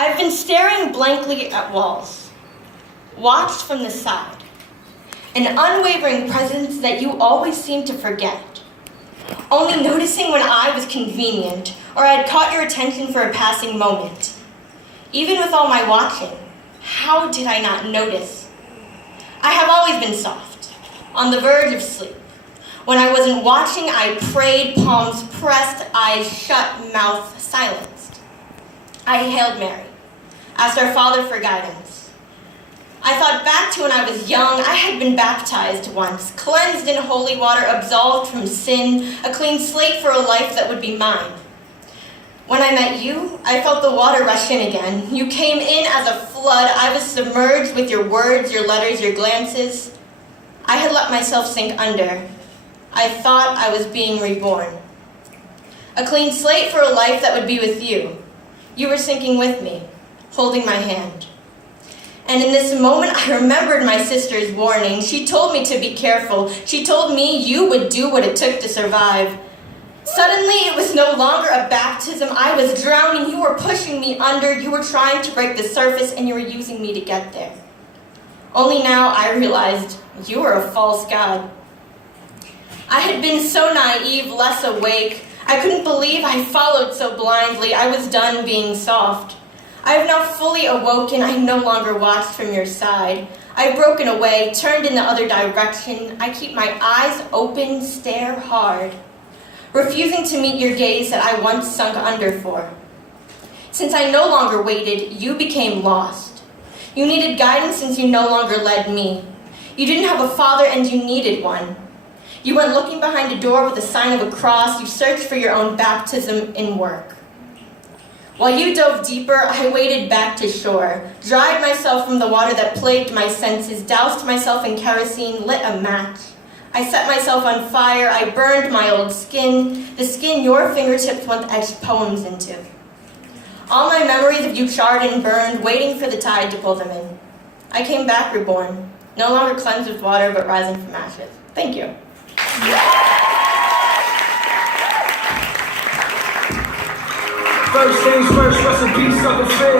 I've been staring blankly at walls, watched from the side, an unwavering presence that you always seem to forget, only noticing when I was convenient or I had caught your attention for a passing moment. Even with all my watching, how did I not notice? I have always been soft, on the verge of sleep. When I wasn't watching, I prayed, palms pressed, eyes shut, mouth silenced. I hailed Mary, asked our Father for guidance. I thought back to when I was young. I had been baptized once, cleansed in holy water, absolved from sin, a clean slate for a life that would be mine. When I met you, I felt the water rush in again. You came in as a flood. I was submerged with your words, your letters, your glances. I had let myself sink under. I thought I was being reborn. A clean slate for a life that would be with you. You were sinking with me, holding my hand. And in this moment, I remembered my sister's warning. She told me to be careful. She told me you would do what it took to survive. Suddenly, it was no longer a baptism. I was drowning. You were pushing me under. You were trying to break the surface, and you were using me to get there. Only now I realized you were a false god. I had been so naive, less awake. I couldn't believe I followed so blindly. I was done being soft. I have now fully awoken. I no longer watched from your side. I've broken away, turned in the other direction. I keep my eyes open, stare hard, refusing to meet your gaze that I once sunk under for. Since I no longer waited, you became lost. You needed guidance since you no longer led me. You didn't have a father and you needed one. You went looking behind a door with a sign of a cross. You searched for your own baptism in work. While you dove deeper, I waded back to shore, dried myself from the water that plagued my senses, doused myself in kerosene, lit a match. I set myself on fire. I burned my old skin, the skin your fingertips once etched poems into. All my memories of you charred and burned, waiting for the tide to pull them in. I came back reborn, no longer cleansed with water, but rising from ashes. Thank you. First things first, rest in peace, Uncle Phil.